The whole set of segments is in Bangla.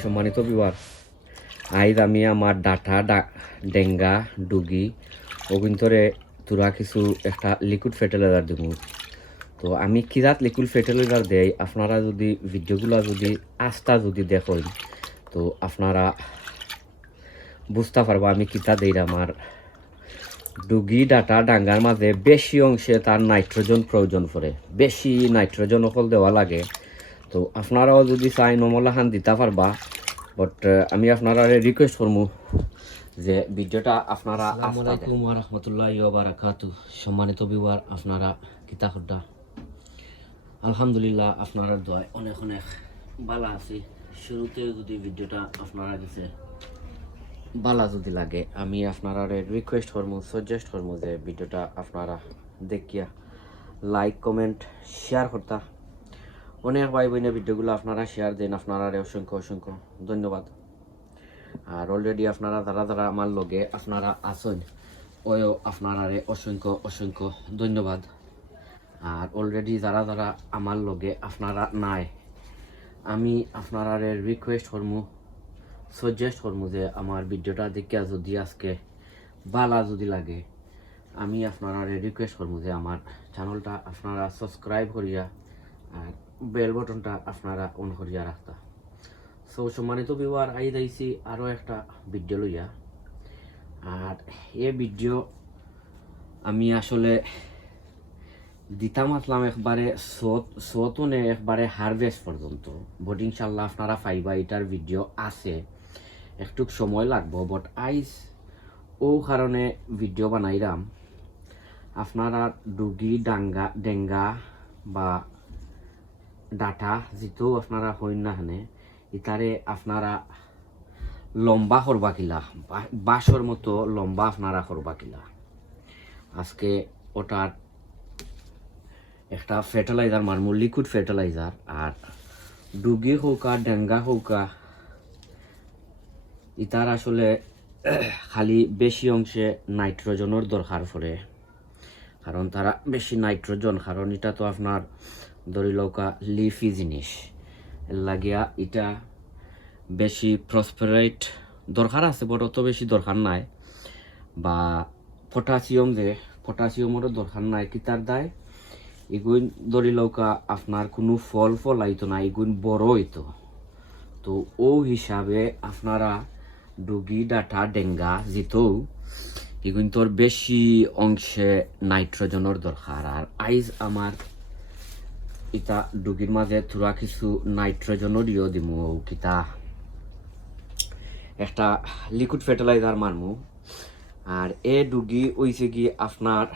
সম্মানিত বিবার, আইজ আমি আমার ডাটা ডেঙ্গা ডুগি অভিন্তরে তুরা কিছু একটা লিকুইড ফার্টিলাইজার দিব। তো আমি কিরাত লিকুইড ফার্টিলাইজার দেই, আপনারা যদি ভিডিওগুলো যদি আস্থা যদি দেখেন তো আপনারা বুঝতে পারবো আমি কিতা দেই। আমার ডুগি ডাটা ডাঙ্গার মাঝে বেশি অংশে তার নাইট্রোজেন প্রয়োজন পড়ে, বেশি নাইট্রোজেন অকল দেওয়া লাগে। তো আপনারাও যদি চাই নমলাখান দিতে পারবা, বাট আমি আপনারা রিকোয়েস্ট করবো যে ভিডিওটা আপনারা। আসসালামু আলাইকুম ওয়া রাহমাতুল্লাহি ওয়া বারাকাতুহু। সম্মানিত ভিউয়ার, আপনারা কিতা করদা? আলহামদুলিল্লাহ আপনারা দোয়ায় অনেক অনেক ভালো আছি। শুরুতে যদি ভিডিওটা আপনারা দিছে ভালো যদি লাগে, আমি আপনারা রিকোয়েস্ট করবো, সাজেস্ট করবো যে ভিডিওটা আপনারা দেখিয়া লাইক কমেন্ট শেয়ার করতা। অনেক ভাই বোনের ভিডিওগুলো আপনারা শেয়ার দেন, আপনারা অসংখ্য অসংখ্য ধন্যবাদ। আর অলরেডি আপনারা যারা যারা আমার লগে আপনারা আছেন, ওও আপনারা অসংখ্য অসংখ্য ধন্যবাদ। আর অলরেডি যারা যারা আমার লগে আপনারা নাই, আমি আপনারা রিকোয়েস্ট করবো, সাজেস্ট করবো যে আমার ভিডিওটা দেখিয়া যদি আজকে ভালো যদি লাগে, আমি আপনারা রিকোয়েস্ট করবো যে আমার চ্যানেলটা আপনারা সাবস্ক্রাইব করিয়া আর বেল বটনটা আপনারা অন করিয়া রাখতা। সো সম্মানিত ভিউয়ার, আই যাইছি আরও একটা ভিডিও লইয়া। আর এই ভিডিও আমি আসলে দিতাম আসলাম একবারে সতনে একবারে হারভেস্ট পর্যন্ত, বাট ইনশাল্লাহ আপনারা পাইবা এটার ভিডিও আছে, একটু সময় লাগবো। বাট আইজ ও কারণে ভিডিও বানাইলাম, আপনারা ডুগি ডেঙ্গা বা ডাটা যেটো আপনারা হইন না হানে, ইতারে আপনারা লম্বা করবা কিলা, বাঁশর মতো লম্বা আপনারা করবা কিলা। আজকে ওটার একটা ফার্টিলাইজার মারমু, লিকুইড ফার্টিলাইজার। আর ডুগি হৌকা ডেঙ্গা হৌকা ইতার আসলে খালি বেশি অংশে নাইট্রোজেনের দরকার পড়ে, কারণ তারা বেশি নাইট্রোজেন, কারণ এটা তো আপনার ধরি লৌকা লিফি জিনিস, এর লাগিয়া এটা বেশি প্রসপেরেট দরকার আছে, বড় অত বেশি দরকার নাই। বা পটাশিয়াম যে পটাশিয়ামেরও দরকার নাই, কিতার দায় এগুন ধরি লৌকা আপনার কোনো ফল আইতো না, এগুন বড় হইতো। তো ও হিসাবে আপনারা ডুগি ডাটা ডেঙ্গা যেতো এগুন তোর বেশি অংশে নাইট্রোজেনের দরকার। আর আইজ আমার ইটা ডুগির মাঝে থোড়া কিছু নাইট্রোজেনও দিও দিমু, কিতা একটা লিকুইড ফার্টিলাইজার মারমু। আর এ ডুগি ওইছে কি আপনার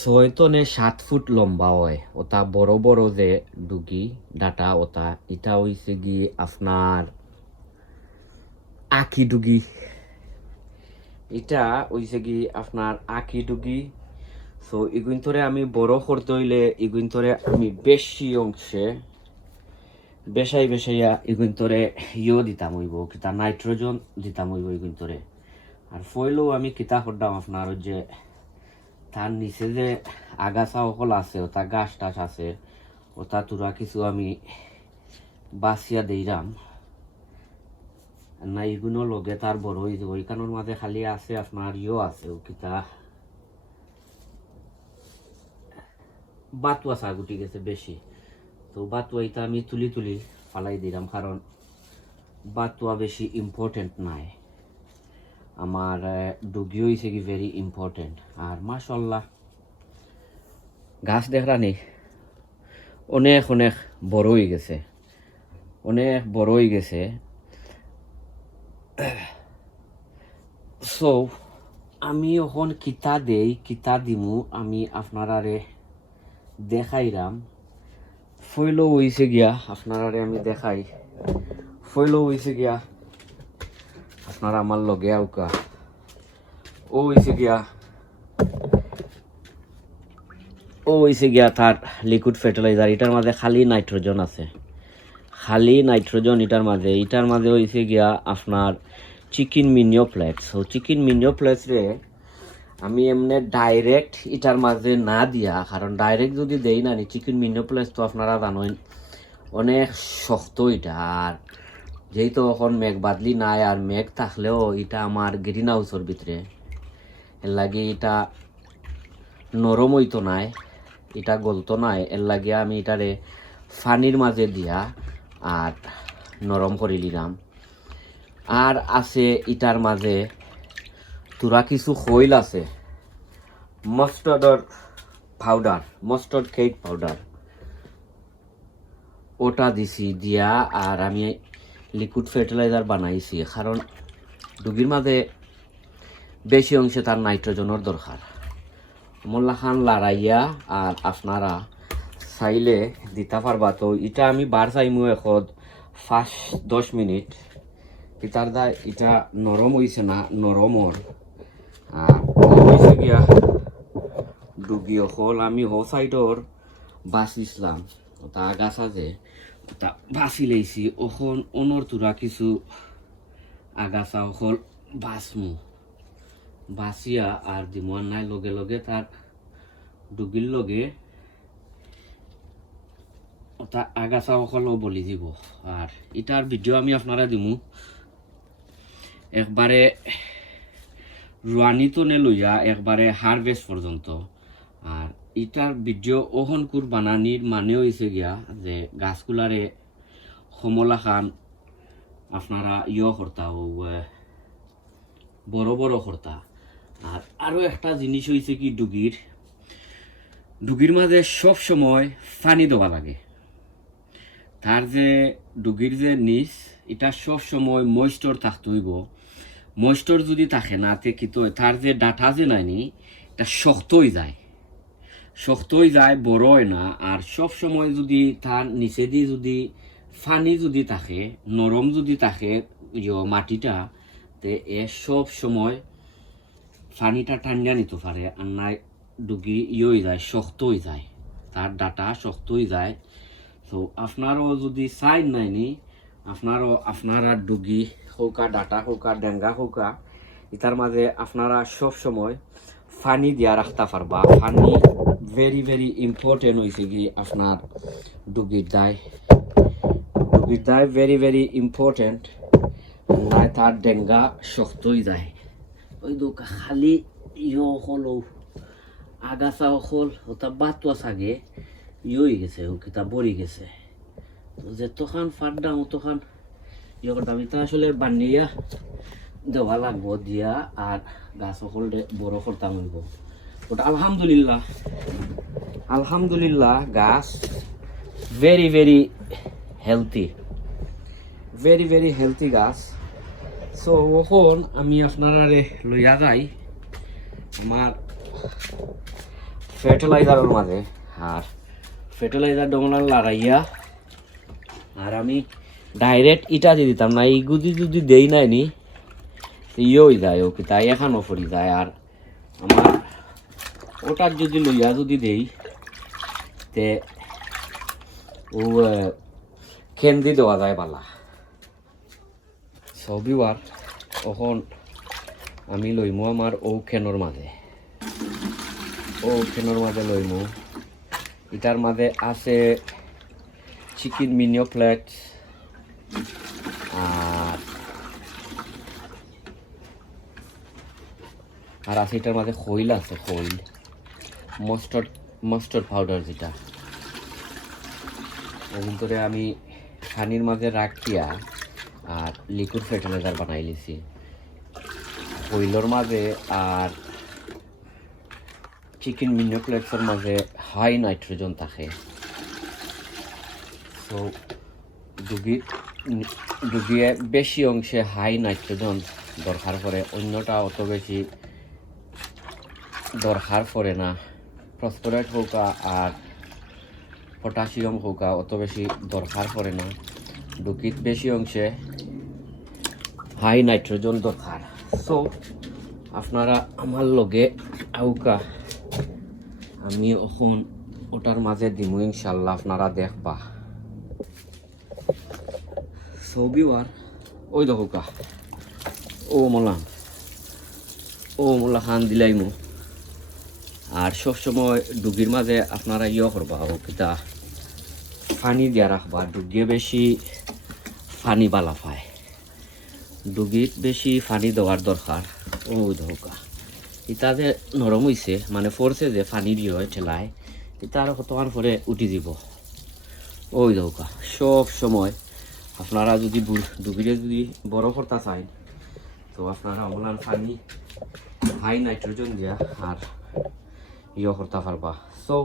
6 থেকে 7 ফুট লম্বা হয়, ওটা বড় বড় যে ডুগি ডাটা ওটা, এটা হইছে কি আপনার আকি ডুগি, এটা হইছে কি আপনার আকি ডুগি। সো এগুন্তরে আমি বড় করতে হইলে এগুন্তরে আমি বেশি অংশে বেশাইয়া এগুন্তরে দিতাম হইব, কিতা নাইট্রোজেন দিতাম হইব এগুন্তরে। আর ফইলেও আমি কিতা করতাম আপনার যে তার নিচে যে আগাছা সকল আছে, ওটা গাছ টাছ আছে, ওটা তুরা কিছু আমি বাঁচিয়া দিলাম না, এগুলো লগে তার বড় হয়ে যাব। ওইখানোর মাঝে খালি আছে আপনার আছে ও কিতা বাতুয়া গুটি গেছে বেশি। তো বাতুয়া এটা আমি তুলি ফালাই দিলাম, কারণ বাতুয়া বেশি ইম্পর্টেন্ট নাই, আমার ডুগি হয়েছে কি ভেরি ইম্পর্টেন্ট। আর মাশাল্লাহ গাছ দেখরানি অনেক অনেক বড় হয়ে গেছে, অনেক বড় হয়ে গেছে। সো আমি এখন কিতা দেই কিতা দিমু আমি আপনারা দেখাইলাম। ফইলো হইছে গিয়া আপনারা আমি দেখাই, ফইলো হইছে গিয়া আপনারা আমার লগে আউকা, ও হইছে গিয়া তার লিকুইড ফার্টিলাইজার। এটার মাঝে খালি নাইট্রোজেন আছে, খালি নাইট্রোজেন এটার মাঝে হইছে গিয়া আপনার চিকেন মিনিওপ্লেক্স। ও চিকেন মিনিওপ্লেক্স আমি এমনি ডাইরেক্ট এটার মাঝে না দিয়া, কারণ ডাইরেক্ট যদি দেই না চিকেন মিনিওপ্লেক্স তো আপনারা জানেন অনেক শক্ত এটা। আর যেহেতু এখন মেঘ বাদলি নাই, আর মেঘ থাকলেও এটা আমার গ্রিন হাউসের ভিতরে, এর লাগে এটা নরম হইতো নাই, এটা গলতো নাই। এর লাগে আমি এটারে ফানির মাঝে দিয়া আর নরম করে নিলাম। আর আছে এটার মাঝে তোরা কিছু খৈল আছে, মাস্টার্ডর পাউডার, মাস্টার্ড কেক পাউডার, ওটা দিছি দিয়া। আর আমি লিকুইড ফার্টিলাইজার বানাইছি, কারণ ডুবির মাঝে বেশি অংশে তার নাইট্রোজেনের দরকার। মোল্লা খান লড়াইয়া আর আপনারা চাইলে দিতে পারবা। তো এটা আমি বার চাইমু এখন 5-10 মিনিট। এটার দা এটা নরম হয়েছে না, নরমর আর হয়েছে গিয়া ডুবি হল। আমি হো সাইডর বাঁচিছিলাম, তা গাছ আছে তা বাঁচি লেছি। ওখন অনর তোরা কিছু আগাছা হল বাঁচমু, বাঁচিয়া আর দিমোয়ার নাই লগে লগে তার ডুবির লগে তা আগাছা সকলও বলি দিব। আর এটার ভিডিও আমি আপনারা দিমু একবারে রুয়ানি তো নে লইয়া একবারে হারভেস্ট পর্যন্ত। আর এটার ভিডিও ওহনকুর বানানির মানে হয়েছে গিয়া যে গাছগুলারে সমলা খান আপনারা করতা ও বড় বড় করতা। আর আরও একটা জিনিস হয়েছে কি, ডুগির মাঝে সব সময় পানি দেওয়া লাগে। তার যে ডুগির যে নিচ এটা সব সময় ময়েস্টর থাকতে হইব। ময়েস্টর যদি থাকে না তে কি তো তার যে ডাটা যে নাইনি এটা শক্ত হয়ে যায়, বড় হয় না। আর সব সময় যদি তার নিচে দিয়ে যদি পানি যদি থাকে, নরম যদি থাকে মাটিটা, তে এ সব সময় পানিটা ঠান্ডা নিতে পারে। আর নাই ডুগি হয়ে যায়, শক্ত হয়ে যায়, তার ডাটা শক্ত হয়ে যায়। তো আপনারও যদি চাইন নাইনি, আপনারা ডুগি হৌকা, ডাটা হৌকা, ডেঙ্গা হৌকা, এটার মাঝে আপনারা সব সময় পানি দিয়া রাখতে পারবা। পানি ভেরি ভেরি ইম্পর্টেন্ট হয়েছে কি আপনার ডুগির দায় ভেরি ভেরি ইম্পর্টেন্ট। নাই তার ডেঙ্গা শক্ত হয়ে যায়। ওই দোকা খালি হলো আগাছা হল ওটা বাতুয়া সাগে হয়ে গেছে, ও কিতা বড়ি গেছে। তো যেতখান ফাটদাম অতখান করতাম। এটা আসলে বানিয়া দেওয়া লাগবো দিয়া আর গাছ সকল বড় করতাম হইব। ওটা আলহামদুলিল্লাহ গাছ ভেরি ভেরি হেলথি গাছ। সো এখন আমি আপনারা লইয়া যাই আমার ফার্টিলাইজারের মাঝে। আর ফার্টিলাইজার ডমলার লড়াইয়া আর আমি ডাইরেক্ট ইটা দিয়ে দিতাম না, এই গুদি যদি দেই নাইনি হয়ে যায়, ও কি তাই এখানো পড়ি যায়। আর আমার ওটার যদি লইয়া যদি দেই তে ও খেন্দি দেওয়া যায় বালা। সবিবার এখন আমি লইমু আমার খেনোর মাঝে লইমু। এটার মাঝে আছে চিকেন মিনিও প্লেট আর আছে এটার মাঝে খৈল আছে, খৈল মাস্টার্ড পাউডার, যেটা ওর ভিতরে আমি পানির মাঝে রাখিয়া আর লিকুইড ফার্টিলাইজার বানাই লিছি খৈলর মাঝে। আর চিকেন মিনিওপ্লেক্সের মাঝে হাই নাইট্রোজেন থাকে। সো ডুবিয়ে বেশি অংশে হাই নাইট্রোজেন দরকার পড়ে, অন্যটা অত বেশি দরকার পড়ে না। ফসফরাস হোকা আর পটাশিয়াম হোকা অত বেশি দরকার পড়ে না। ডুকিত বেশি অংশে হাই নাইট্রোজেন দরকার। সো আপনারা আমার লগে আউকা, আমি এখন ওটার মাঝে দিমু ইনশাল্লাহ, আপনারা দেখবা। সবিওয়ার ওই দেখোকা ও মোলা খান দিলাইমু। আর সবসময় ডুগির মাঝে আপনারা করবা ও কিতা পানি দিয়া রাখবা, ডুগিয়ে বেশি পানি বালা পায়, ডুগিত বেশি পানি দেওয়ার দরকার। ওই ধোকা ইটা যে নরম হইছে মানে ফোরসে যে পানি দিয়ে ঠেলায় ইটা আর কতক্ষণ পরে উঠি দিব। ওই ধোকা সব সময় আপনারা যদি ডুগিরে যদি বড় করতে চান তো আপনারা ওনার পানি হাই নাইট্রোজেন দিয়া আর করতে পারবা। সো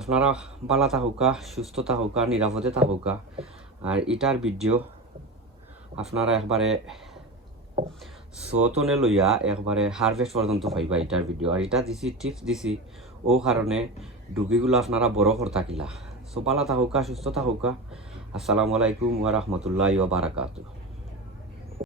আপনারা বালা থাকুকা, সুস্থ থাকুকা, নিরাপদে থাকুকা। আর এটার ভিডিও আপনারা একবারে সতনে লইয়া একবারে হারভেস্ট পর্যন্ত পাইবা এটার ভিডিও। আর এটা দিছি টিপস দিছি ও কারণে ডুগিগুলো আপনারা বড় করতা কিলা। সো বালা থাকুকা, সুস্থ থাকুকা। আসসালামু আলাইকুম ওয়া রাহমাতুল্লাহি ওয়া বারাকাতুহু।